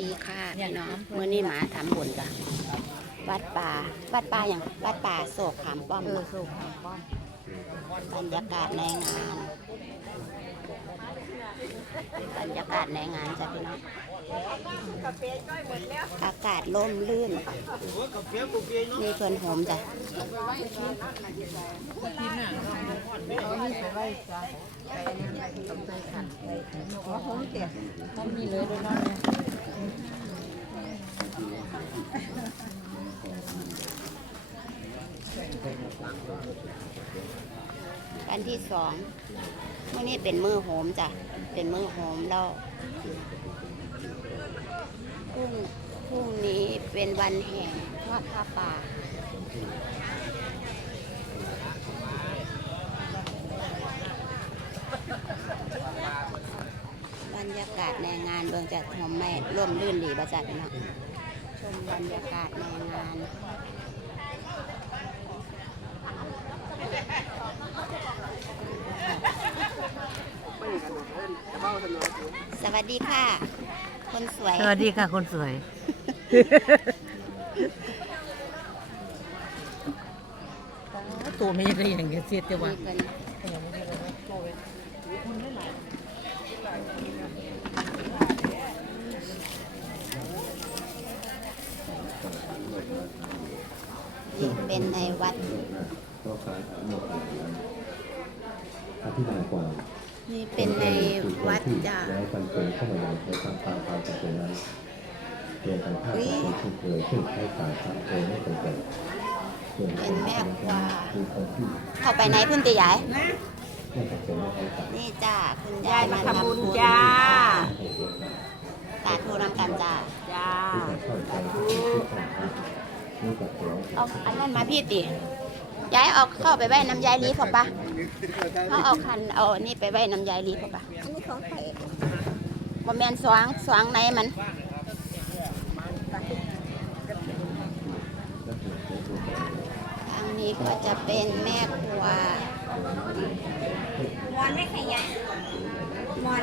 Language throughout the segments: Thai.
ดีค่ะพี่น้องเมื่อนี้หมาทำบุญจ้ะวัดป่าวัดป่าอย่างวัดป่าโศกขามป้อมเออเนาะสูงทางป้อมบรรยากาศในงานบรรยากาศในงานจ้ะพี่น้องอากาศร่มรื่นนี่เพื่อนโฮมจ้ะเขามีไปไว้จ้ะไปนั่นไปต้องใจขันเพราะผมเตียมันมีเลยด้วยนะ วันที่สองเมื่อนี้เป็นมือโฮมจ้ะ เป็นมือโฮมแล้วพรุ่งพรุ่งนี้เป็นวันแห่ทอดผ้าป่าบรรยากาศในงานเบืองจัดหอมแม่ร่วมรื่นดีประจัดเนาะชมบรรยากาศในงาน สวัสดีค่ะ คนสวย สวัสดีค่ะ คนสวย ตัวไม่ได้อย่างเงี้ยเสียแต่ว่ามีเป็นนี่เป็นในวัดก็ขายหมดเลยอธิบายกว่า นี่เป็นในวัดจ้ะแล้วกันเกินเข้ามาในตามตามความจำเป็นนั้นเรียนกันภาพที่เคยเช่นใช้สายพระโอไม่เป็นเกิดเป็นแม่ครัวคือคนที่เข้าไปไหนพุ่นตีใหญ่นี่จ้าคุณยายมาทำบุญจ้าให้เสียสายสาธุนำกันจ้าจ้าที่จะเข้าทูเอาอันนั้นมาพี่ติ ยายเอาเข้าไปไว้น้ำยายลีพอปะเขาเอาคันเอานี่ไปไว้น้ำยายลีพอปะอันนี้ของใครบ่แมนสวางสวางในมันทางนี้ก็จะเป็นแม่ครัวมอนไม่ขยันมอน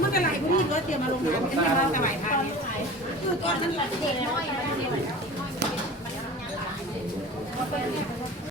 ไม่เป็นไรพวกนี้รถเตรียมมาลงงานฉันไม่ว่าจะไหวทันคือตอนนั้นเด็กน้อย